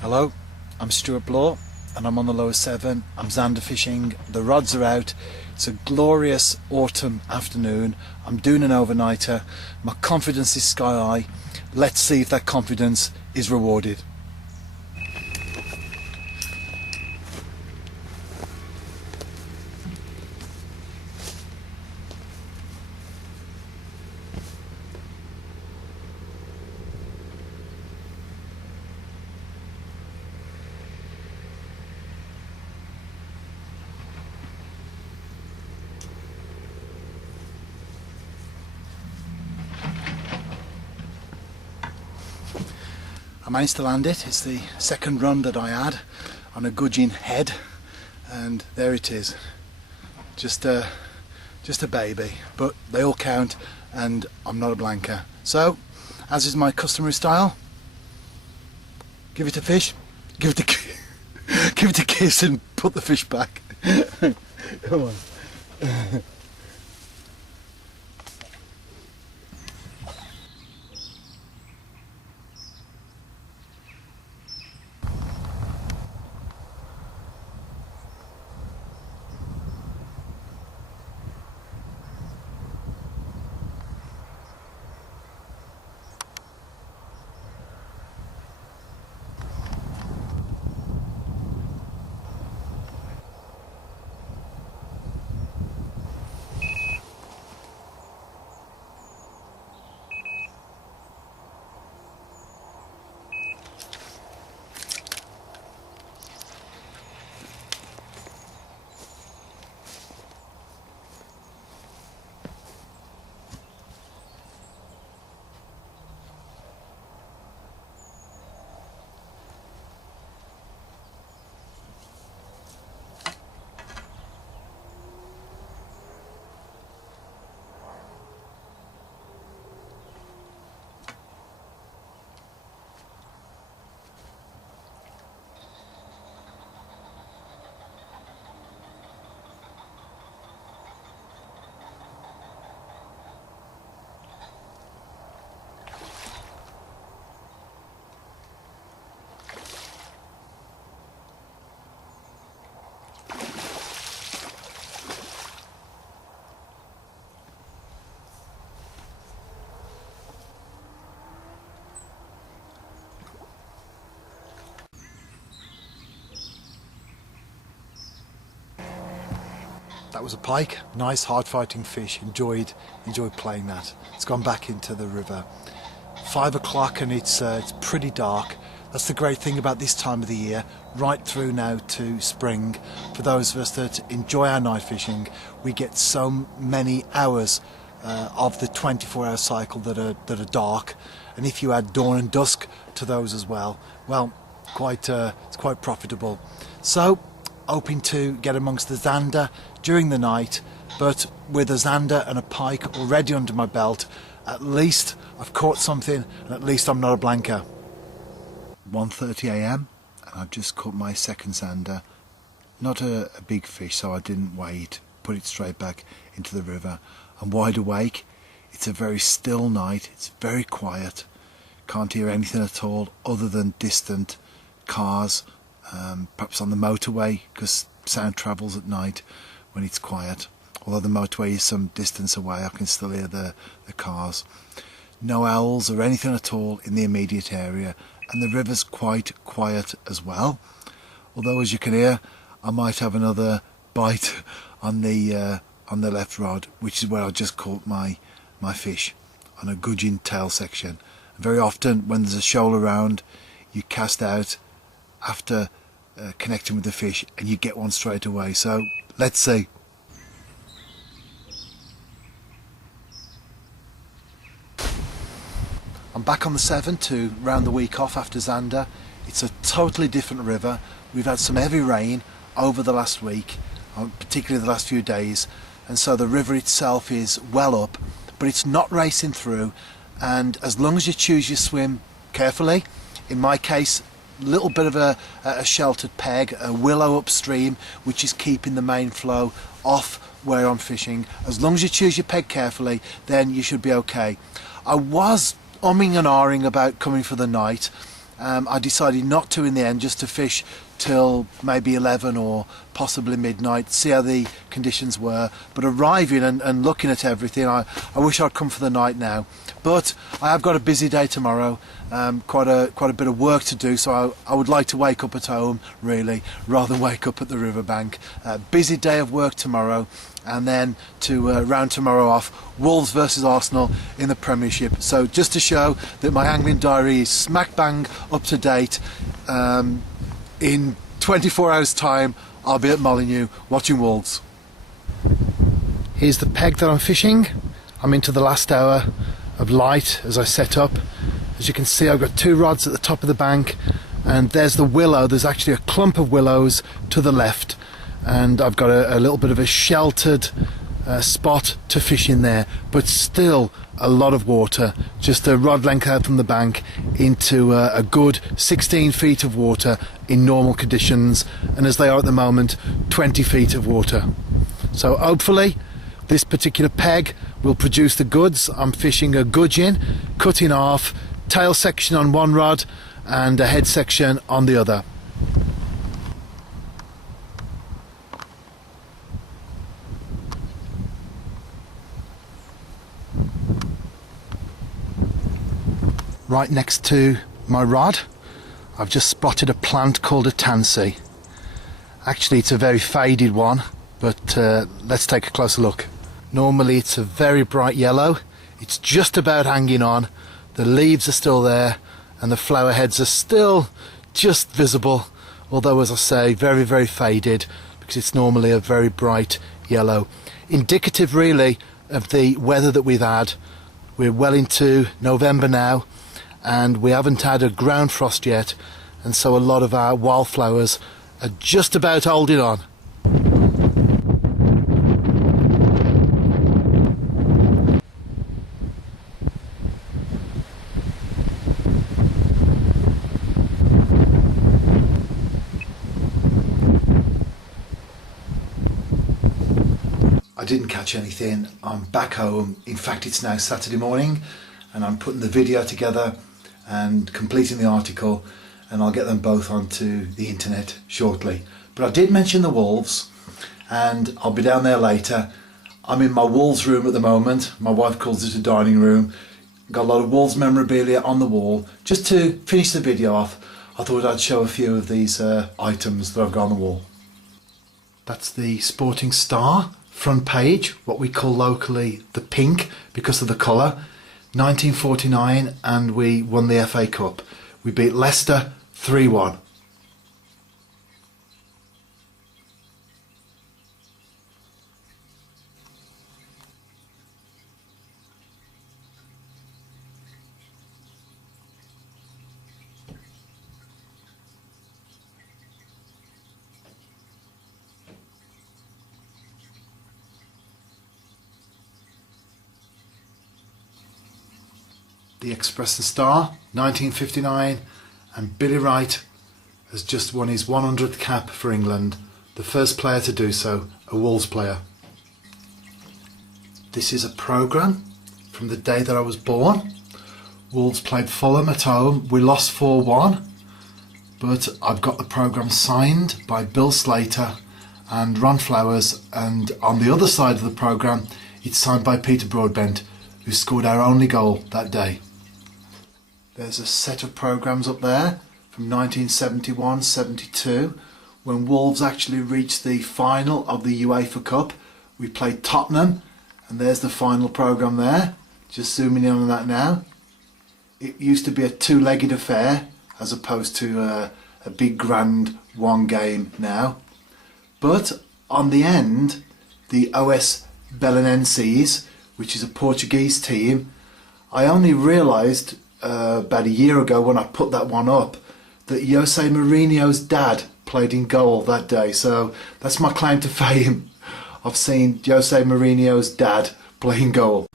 Hello, I'm Stewart Bloor and I'm on the lower Severn. I'm zander fishing, the rods are out, it's a glorious autumn afternoon. I'm doing an overnighter, my confidence is sky high. Let's see if that confidence is rewarded. I managed to land it. It's the second run that I had on a gudgeon head, and there it is. Just a baby, but they all count, and I'm not a blanker. So, as is my customary style, give it a fish, give it a kiss, and put the fish back. Come on. That was a pike, nice hard fighting fish, enjoyed playing that. It's gone back into the river. 5 o'clock and it's pretty dark. That's the great thing about this time of the year, right through now to spring. For those of us that enjoy our night fishing, we get so many hours of the 24-hour cycle that are dark, and if you add dawn and dusk to those as well, it's quite profitable. So hoping to get amongst the zander during the night, but with a zander and a pike already under my belt, at least I've caught something, and at least I'm not a blanker. 1:30 AM and I've just caught my second zander. Not a big fish, so I didn't wait, put it straight back into the river. I'm wide awake. It's a very still night, it's very quiet, can't hear anything at all other than distant cars, perhaps on the motorway, because sound travels at night when it's quiet. Although the motorway is some distance away, I can still hear the cars. No owls or anything at all in the immediate area, and the river's quite quiet as well. Although, as you can hear, I might have another bite on the left rod, which is where I just caught my fish, on a gudgeon tail section. And very often when there's a shoal around, you cast out after connecting with the fish and you get one straight away. So let's see. I'm back on the Severn to round the week off after zander. It's a totally different river. We've had some heavy rain over the last week, particularly the last few days, and so the river itself is well up, but it's not racing through, and as long as you choose your swim carefully, in my case a little bit of a sheltered peg, a willow upstream, which is keeping the main flow off where I'm fishing. As long as you choose your peg carefully, then you should be okay. I was umming and ahhing about coming for the night, I decided not to in the end, just to fish till maybe 11 or possibly midnight, see how the conditions were. But arriving and looking at everything, I wish I'd come for the night now. But I have got a busy day tomorrow, quite a bit of work to do, so I would like to wake up at home really, rather than wake up at the riverbank. Busy day of work tomorrow, and then to round tomorrow off, Wolves versus Arsenal in the Premiership. So just to show that my angling diary is smack bang up to date, in 24 hours time I'll be at Molyneux watching Wolves. Here's the peg that I'm fishing. I'm into the last hour of light as I set up. As you can see, I've got 2 rods at the top of the bank, and there's the willow. There's actually a clump of willows to the left, and I've got a little bit of a sheltered spot to fish in there, but still a lot of water, just a rod length out from the bank into a good 16 feet of water in normal conditions, and as they are at the moment, 20 feet of water. So hopefully this particular peg will produce the goods. I'm fishing a gudgeon, cut in half, tail section on one rod and a head section on the other. Right next to my rod, I've just spotted a plant called a tansy. Actually, it's a very faded one, but let's take a closer look. Normally it's a very bright yellow. It's just about hanging on. The leaves are still there and the flower heads are still just visible, although, as I say, very, very faded, because it's normally a very bright yellow. Indicative really of the weather that we've had. We're well into November now, and we haven't had a ground frost yet, and so a lot of our wildflowers are just about holding on. I didn't catch anything. I'm back home. In fact, it's now Saturday morning, and I'm putting the video together and completing the article, and I'll get them both onto the internet shortly. But I did mention the Wolves, and I'll be down there later. I'm in my Wolves room at the moment. My wife calls it a dining room. Got a lot of Wolves memorabilia on the wall. Just to finish the video off, I thought I'd show a few of these items that I've got on the wall. That's the Sporting Star front page, what we call locally the pink because of the colour. 1949, and we won the FA Cup. We beat Leicester 3-1. The Express and Star, 1959, and Billy Wright has just won his 100th cap for England, the first player to do so, a Wolves player. This is a programme from the day that I was born. Wolves played Fulham at home. We lost 4-1, but I've got the programme signed by Bill Slater and Ron Flowers, and on the other side of the programme it's signed by Peter Broadbent, who scored our only goal that day. There's a set of programmes up there from 1971-72, when Wolves actually reached the final of the UEFA Cup. We played Tottenham, and there's the final programme there. Just zooming in on that now. It used to be a two-legged affair as opposed to a big grand one game now. But on the end, the OS Belenenses, which is a Portuguese team, I only realised about a year ago when I put that one up that Jose Mourinho's dad played in goal that day. So that's my claim to fame. I've seen Jose Mourinho's dad play in goal.